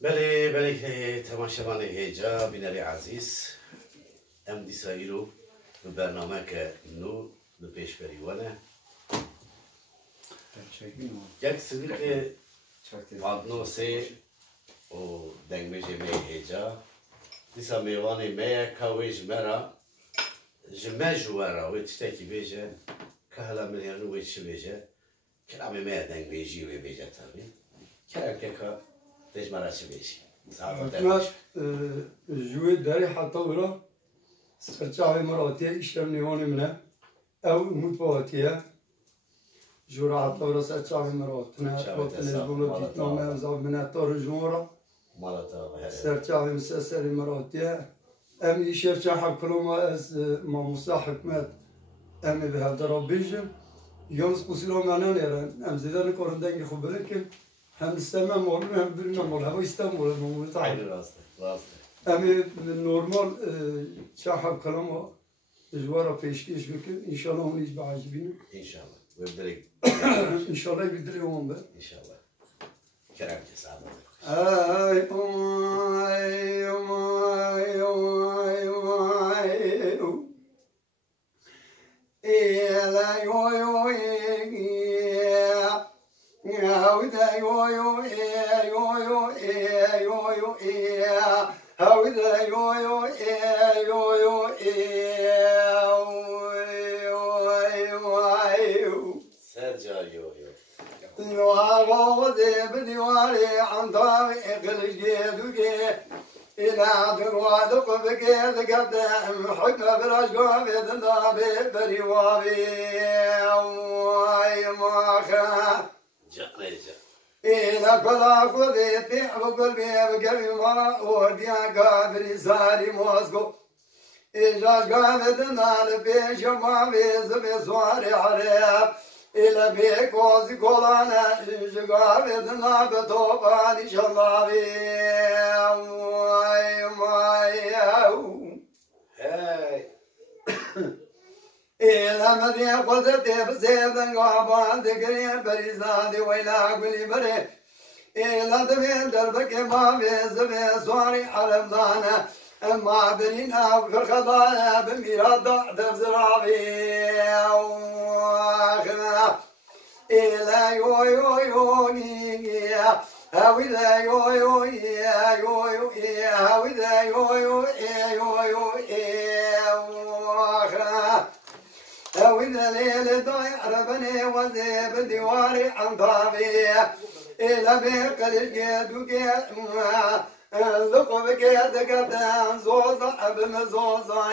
بله بله تماشاوان هیجا بینری عزیز ام دیسایرو به برنامه که نو به پیش بریوانه یک صدیق مادنو سه و دنگ میجه می هیجا دیسا میوانی میه که جمرا جمع جوارا و تشتاکی بیجه که هلا ملیانو و چی بیجه کلامی میه دنگ بیجی و بیجه تابی کلام که تجمع چی بیجی حکومت جوی داری حتی برا سرچاوی مراتیه ایشتر نیوانی منه او امود باوتیه جورا حتی برا سرچاوی مراتنه وقتی دولت دیتنامه ازاب منه تا رجمورا سرچاوی مسلسلی مراتیه ام ایشتر چه حکلوما از ماموسا حکومت امی به هفته بیجم یونس قصیرا معنی نیرن ام زیده نکارن دنگی خوب بلکن هم استمع مولون هم بریم مول هوا استمول مول عین راسته امی نورمال شاحب کلام جوارا پیشکش بکن انشالله اون ایش بعجبینه انشالله وبدرك انشالله بیدری اون به انشالله كلام كسامة ای إلى دروادق بقيد قدام حكم برجوع بيدنا بريوابي ويماخا جا إلى كلا قضي بيع وقلبي بقلبي ما وديا قابري ساري موسكو إجاج قابدنا لبيش ما بيز بسواري عريب إلى بيك وزي كولانا إجاج قابدنا بطوباني شلابي إلى مدي قلت بزيدن قابان تقريب بريزادي ويلا قولي بري إلى دمين دربك ما بيز بسواري عرب دانا أما برينا في الخضايا بميراد ضعد بزرابي إلى يو يو يو يو هاوي ذا يو يو يا يو يو يا هاوي ذا يو يو يا يو يو هاوي ذا ليل ضايع ربني وذيب ديواري عن طابي إلى بيق الجيد وقيد ذق بقيد قدام زوزع بمزوزع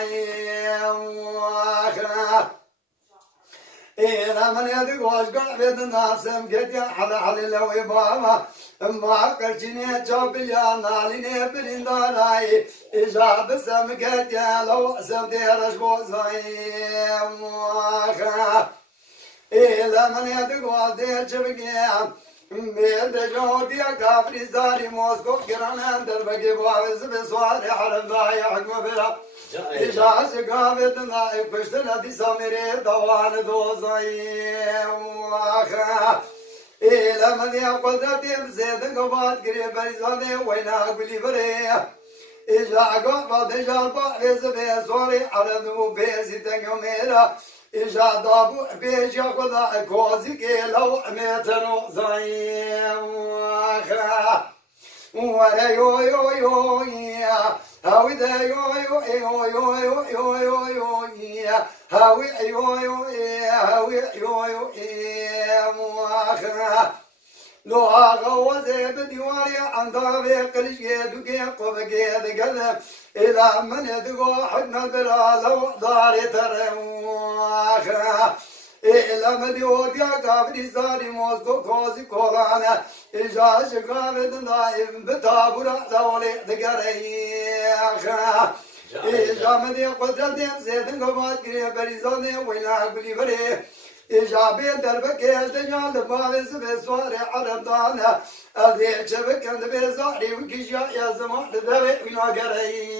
إذا من يدق واشقع بيد الناس مقد يحل حل لو بابا ما قرشني جاب يا ناليني برندالاي إجاب سمقد يا لو سمدير شبوزاي إذا من يدق وادير شبقيا بيد جودي كافري زاري موسكو قرانا دربقي بواوز بسواري حرم ضايع حكم بلا إجاز قابد نائب بشتنا دي سامري دوان دوزاي واخا إلا من يقول داتيب زيدن قبات قريب بريزاني وينا قولي بري إجا قبات إجا بحرز بيزوري عرضو بيزي تنقو ميرا إجا دابو بيجا قدا كوزي كيلو ميتنو زاي واخا ورا يو يو يو يا هاوي ذا يو يو يو يو يو يو يو يو يا هاوي يو يو يا هاوي يو يو يا مواخا لو غوز بديواري عن طريق الجيد وقيق وبقيد قلب إلى من يدقو حدنا بلا لو داري ترى مواخا إلا مديود يا قابري زاري موسكو كوزي كورانا إجاش قابد نائم بتابورا لولي دقريخا إجا مدي قدرتي زيدن قبات قريب بريزاني وينا قولي بري إجا بين دربك يلتجال بابس بسواري عرب دانا أذيع شبك عند بزاري وكيشا يا زمان ذبي وينا قريخا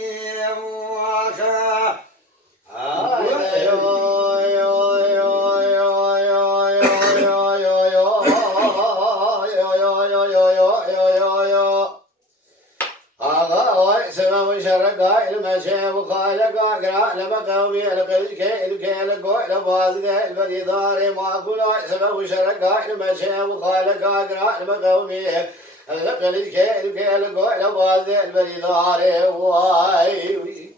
سما شرقا المشي وخالقا قرا لما قومي القلج كي القوع لبازق البديدار ما قولا سما شرقا المشي وخالقا قرا لما قومي القلج كي القوع لبازق البديدار واي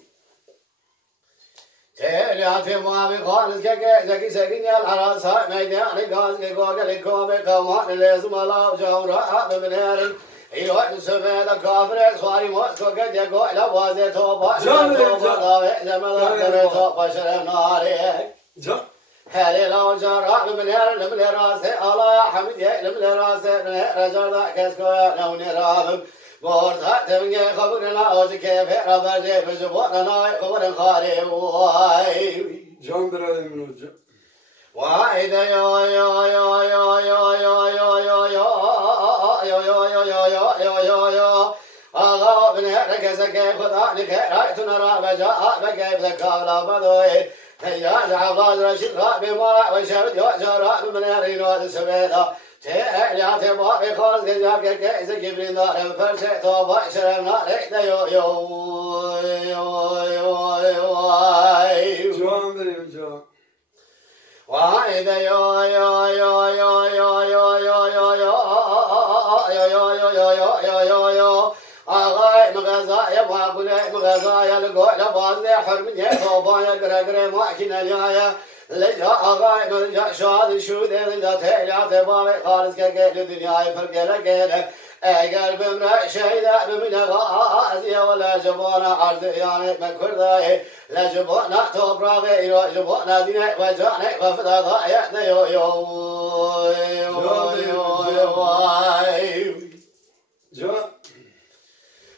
تيلاتي ما بخالص كي سكين العراس ميدان غاز كي قوقل كوبي كمان لازم لا جورا بمنير ايوه سبيل كافر سواري موسكو قد يقول لبازي توبا توبا زملا توبا شرناري هالي لو جرى بمنير لملي راسي الله يا حميد لملي راسي من رجل كسكو نوني رابم بورتا تبني خبرنا اوز كيف ربجي بجبونا خبر خاري واي جان برادر من وجه واي دا يو يو يو يو يو يو يو يو يو يو يو يو يو يو يو يو اغا بن ركز كيف خدا لك رايت نرى بجاء بكيف ذكاء بدوي هيا جعفر رشيد رابي مرا وشرد جرى من يرينو سبيدا يا تبا بخالص جاك كيس كبرين دار فرشة توبا شرنا ريت يو يو يو يو يو جان بريم جان واي دا يو يو يو يو يو يو يو يو يو يو يو يو يو يو يو اغاي مغازايا وابناء مغازايا لقول لباز حرمية توبا يا قرقري ماكينة جايا لجا اغاي ملجا شاد شود لجا تيلا تبالي خالص كيل الدنيا فرقلا كيل اقل بمرا شهيدا بمن غازي ولا جبونا عرض يعني مكرداي لا جبونا توبراغي يو جبونا دينا وجانا وفدا ضايا يو يو يو يو جان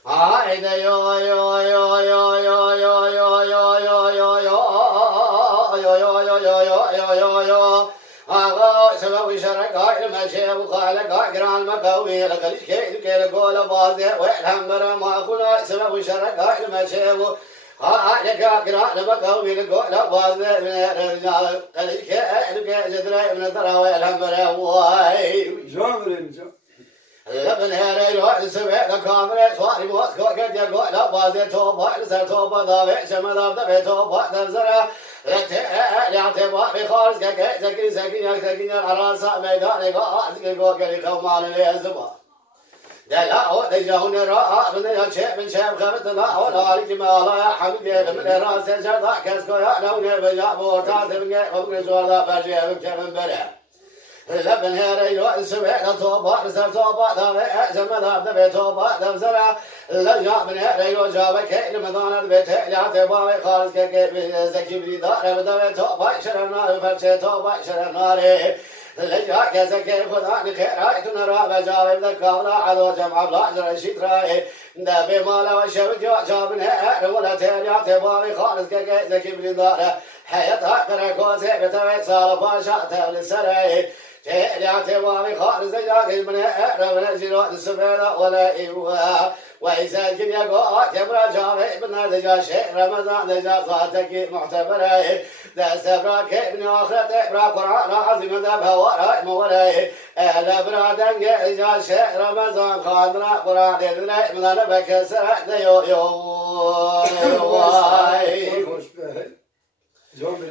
هايدا يو يو يو يو يو يو يو يو يو يو يو يو يو يو يو يو يو اغا سبب شرقا المشي وخالقا قران مقاوي لقلش كي لقول بازي والهمبر ما خلا سبب شرقا المشي وخالقا قران مقاوي لقول بازي من الرجال قلش كي جدري من الثرى والهمبر واي جان بريم جان لبن هيري روح سبيع لكامري سواري موسكو قد يقول لبازي توبا لسر توبا ضابع شمداب دبي توبا دبزرة لاعتبار بخارج كي زكي سكين العراسة ميدان غاز كي قوكري خومان اليزبا دلاو دجاون راء من يشيء من شيء خبت لا ولا رجي ما لا حبيبي من راس جردا كسكو يا نوني بجا بورتا تبني قبل جولا برجي من برا لبن هيري روح سبيع توبا لسر توبا ضابع شمداب دبي توبا دبزرة لجا من هيري روح جابك لمدان البيت لاعتبار خالص كي زكي بريدار بدبي توبا شرنا فرشة توبا شرنا لجا كزكي خدا نخيراي تنرى بجاوب ذكاولا عدو جمع بلا جرشيت راي دبي مالا وشبك جاب نهر ولا تيلي اعتباري خالص كي زكي بريدار حياتها كراكوزي بتوي صار باشا تولي سراي تيلي اعتباري خالص جاك من هر من الجنوة السبيلة ولا إيوها وإذا كن يقول كبرى جاري من دجا شيء رمضان دجا صاتك معتبري دا سبراك ابن آخرتك برا قرآن عظيم دبها وراء مولاي أهلا برادن دجا شيء رمضان خادنا قرآن دلي من أنا بكسر يو يو واي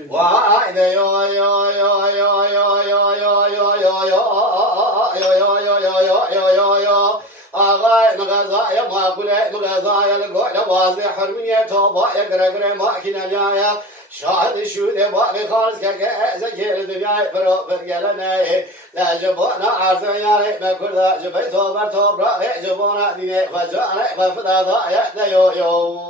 واي دا يو يو يو يو يو يو يو يو يو يو يو يو يو يو يو اغاي مغازايا ما كله مغازايا لقول لبازي حرمية توبا يقرقري ماكينة جايا شاهد شود باقي خالص كي زكي الدنيا برو برقلنا لا جبونا عرض يعني ما كل جبي توبر توبرا جبونا ديني فجانا ففدا ضايا يو يو